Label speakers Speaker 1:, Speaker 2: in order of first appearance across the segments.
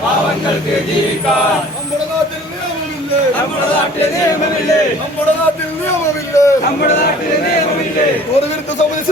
Speaker 1: ഞങ്ങൾക്ക് ജീവിക്കാൻ.
Speaker 2: നമ്മുടെ നാട്ടിൽ നിയമമില്ലേ?
Speaker 1: നമ്മുടെ നാട്ടിൽ നിയമമില്ലേ.
Speaker 2: നമ്മുടെ നാട്ടിൽ നിയമമില്ലേ?
Speaker 1: നമ്മുടെ നിയമമില്ലേ.
Speaker 2: കോറിവിരുദ്ധ സമിതി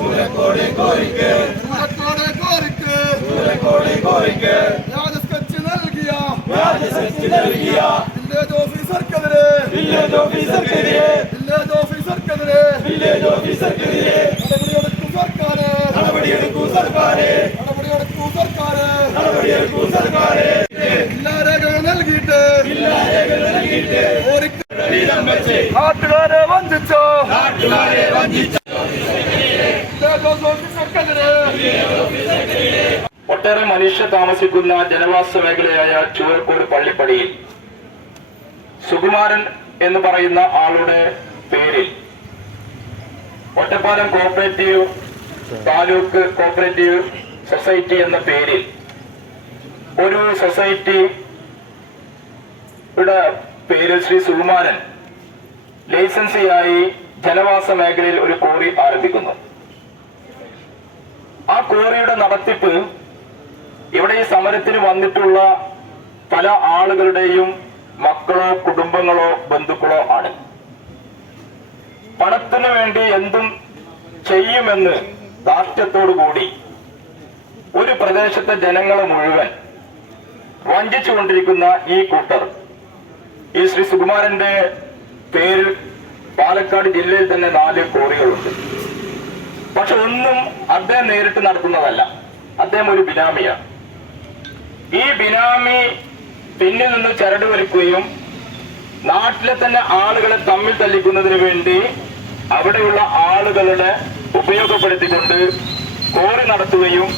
Speaker 2: കോരിക്ക്
Speaker 1: ചൂരക്കോടി കോരിക്ക്.
Speaker 2: ചൂരക്കോടെ കോരിക്ക്.
Speaker 1: ചൂരക്കോടി കോരിക്ക്.
Speaker 2: രാജസ്കച്ച് നൽകിയ.
Speaker 1: രാജശക്തി നൽകിയ.
Speaker 2: വില്ലേജ് ഓഫീസർക്കെതിരെ
Speaker 1: വില്ലേജ് ഓഫീസർക്കെതിരെ
Speaker 2: വില്ലേജ് ഓഫീസർക്കെതിരെ
Speaker 1: വില്ലേജ് ഓഫീസർക്കെതിരെ
Speaker 2: നടപടിയെടുക്കും സർക്കാര്.
Speaker 1: നടപടിയെടുക്കൂ സർക്കാരെ.
Speaker 2: നടപടിയെടുക്കും സർക്കാര്.
Speaker 1: നടപടിയെടുക്കൂ സർക്കാരെ.
Speaker 3: ഒട്ടേറെ മനുഷ്യ താമസിക്കുന്ന ജനവാസ മേഖലയായ ചൂരക്കോട് പള്ളിപ്പടിയിൽ സുകുമാരൻ എന്ന് പറയുന്ന ആളുടെ പേരിൽ Ottapalam cooperative taluk cooperative society എന്ന പേരിൽ ഒരു സൊസൈറ്റിയുടെ പേരിൽ ശ്രീ സുകുമാരൻ ലൈസൻസിയായി ജനവാസ മേഖലയിൽ ഒരു കോറി ആരംഭിക്കുന്നു. കോറിയുടെ നടത്തിപ്പ് ഇവിടെ ഈ സമരത്തിന് വന്നിട്ടുള്ള പല ആളുകളുടെയും മക്കളോ കുടുംബങ്ങളോ ബന്ധുക്കളോ ആണ്. പണത്തിനു വേണ്ടി എന്തും ചെയ്യുമെന്ന് കൂടി ഒരു പ്രദേശത്തെ ജനങ്ങളെ മുഴുവൻ വഞ്ചിച്ചുകൊണ്ടിരിക്കുന്ന ഈ കൂട്ടർ ഈ ശ്രീ സുകുമാരന്റെ പേരിൽ പാലക്കാട് ജില്ലയിൽ തന്നെ നാല് കോറികളുണ്ട്. പക്ഷെ ഒന്നും അദ്ദേഹം നേരിട്ട് നടത്തുന്നതല്ല. അദ്ദേഹം ഒരു ബിനാമിയാണ്. ഈ ബിനാമി പിന്നിൽ നിന്ന് ചരട് വലിക്കുകയും നാട്ടിലെ തന്നെ ആളുകളെ തമ്മിൽ തല്ലിക്കുന്നതിന് വേണ്ടി അവിടെയുള്ള ആളുകളുടെ ഉപയോഗപ്പെടുത്തിക്കൊണ്ട് കോറി നടത്തുകയും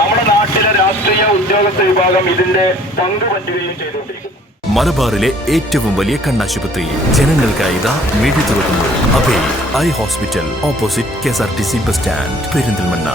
Speaker 3: നമ്മുടെ നാട്ടിലെ രാഷ്ട്രീയ ഉദ്യോഗസ്ഥ വിഭാഗം ഇതിന്റെ പങ്ക് പറ്റുകയും ചെയ്തുകൊണ്ടിരിക്കുന്നു.
Speaker 4: മലബാറിലെ ഏറ്റവും വലിയ കണ്ണാശുപത്രി. ജനങ്ങൾക്കായി ഇതാ മിഴി തുറക്കുന്നു. Abhay eye hospital opposite K S R T C bus stand Perinthalmanna.